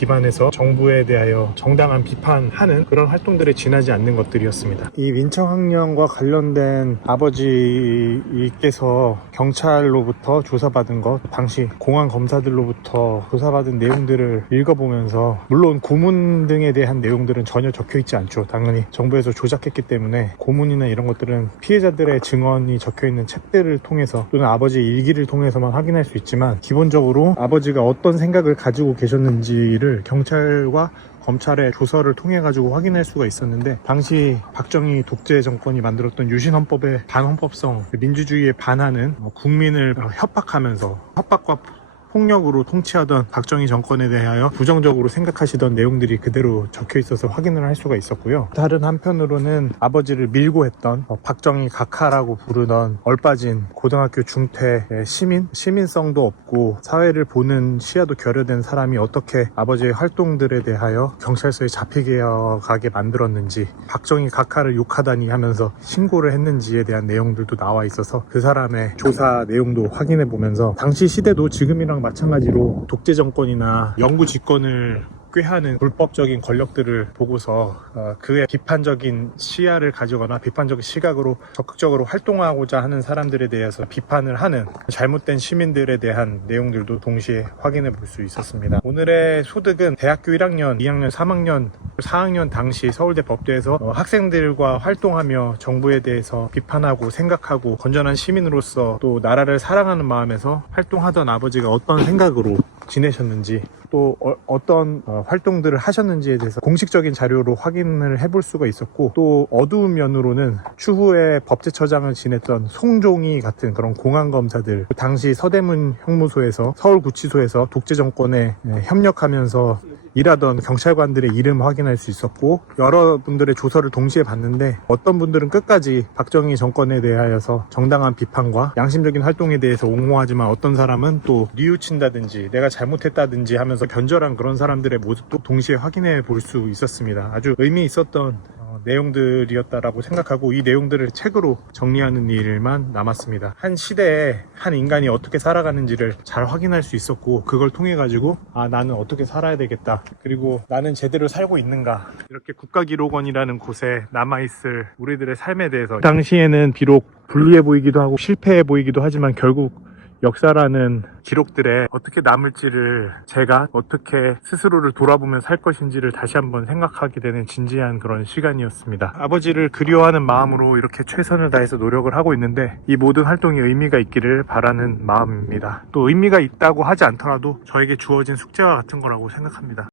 기반해서 정부에 대하여 정당한 비판하는 그런 활동들에 지나지 않는 것들이었습니다. 이 민청학령과 관련된 아버지께서 경찰로부터 조사받은 것, 당시 공안 검사들로부터 조사받은 내용들을 읽어보면서, 물론 고문 등에 대한 내용들은 전혀 적혀있지 않죠. 당연히 정부에서 조작했기 때문에 고문이나 이런 것들은 피해자들의 증언이 적혀있는 책들을 통해서 또는 아버지의 일기를 통해서만 확인할 수 있지만, 기본적으로 아버지가 어떤 생각을 가지고 계셨는지를 경찰과 검찰의 조서를 통해 가지고 확인할 수가 있었는데, 당시 박정희 독재 정권이 만들었던 유신헌법의 반헌법성, 민주주의에 반하는 국민을 협박하면서 협박과 폭력으로 통치하던 박정희 정권에 대하여 부정적으로 생각하시던 내용들이 그대로 적혀 있어서 확인을 할 수가 있었고요. 다른 한편으로는 아버지를 밀고 했던 박정희 각하라고 부르던 얼빠진 고등학교 중퇴 시민성도 없고 사회를 보는 시야도 결여된 사람이 어떻게 아버지의 활동들에 대하여 경찰서에 잡히게 가게 만들었는지, 박정희 각하를 욕하다니 하면서 신고를 했는지에 대한 내용들도 나와 있어서 그 사람의 조사 내용도 확인해 보면서, 당시 시대도 지금이랑 마찬가지로 독재 정권이나 영구 집권을 꾀하는 불법적인 권력들을 보고서 그의 비판적인 시야를 가지거나 비판적인 시각으로 적극적으로 활동하고자 하는 사람들에 대해서 비판을 하는 잘못된 시민들에 대한 내용들도 동시에 확인해 볼 수 있었습니다. 오늘의 소득은 대학교 1학년, 2학년, 3학년, 4학년 당시 서울대 법대에서 학생들과 활동하며 정부에 대해서 비판하고 생각하고 건전한 시민으로서 또 나라를 사랑하는 마음에서 활동하던 아버지가 어떤 생각으로 지내셨는지, 또 어떤 활동들을 하셨는지에 대해서 공식적인 자료로 확인을 해볼 수가 있었고, 또 어두운 면으로는 추후에 법제처장을 지냈던 송종희 같은 그런 공안검사들, 당시 서대문 형무소에서, 서울구치소에서 독재 정권에 협력하면서 일하던 경찰관들의 이름 확인할 수 있었고, 여러분들의 조서를 동시에 봤는데 어떤 분들은 끝까지 박정희 정권에 대하여서 정당한 비판과 양심적인 활동에 대해서 옹호하지만, 어떤 사람은 또 뉘우친다든지 내가 잘못했다든지 하면서 변절한 그런 사람들의 모습도 동시에 확인해 볼 수 있었습니다. 아주 의미 있었던 내용들이었다라고 생각하고, 이 내용들을 책으로 정리하는 일만 남았습니다. 한 시대에 한 인간이 어떻게 살아가는지를 잘 확인할 수 있었고, 그걸 통해 가지고 나는 어떻게 살아야 되겠다, 그리고 나는 제대로 살고 있는가, 이렇게 국가기록원이라는 곳에 남아있을 우리들의 삶에 대해서, 당시에는 비록 불리해 보이기도 하고 실패해 보이기도 하지만 결국 역사라는 기록들에 어떻게 남을지를, 제가 어떻게 스스로를 돌아보며 살 것인지를 다시 한번 생각하게 되는 진지한 그런 시간이었습니다. 아버지를 그리워하는 마음으로 이렇게 최선을 다해서 노력을 하고 있는데, 이 모든 활동이 의미가 있기를 바라는 마음입니다. 또 의미가 있다고 하지 않더라도 저에게 주어진 숙제와 같은 거라고 생각합니다.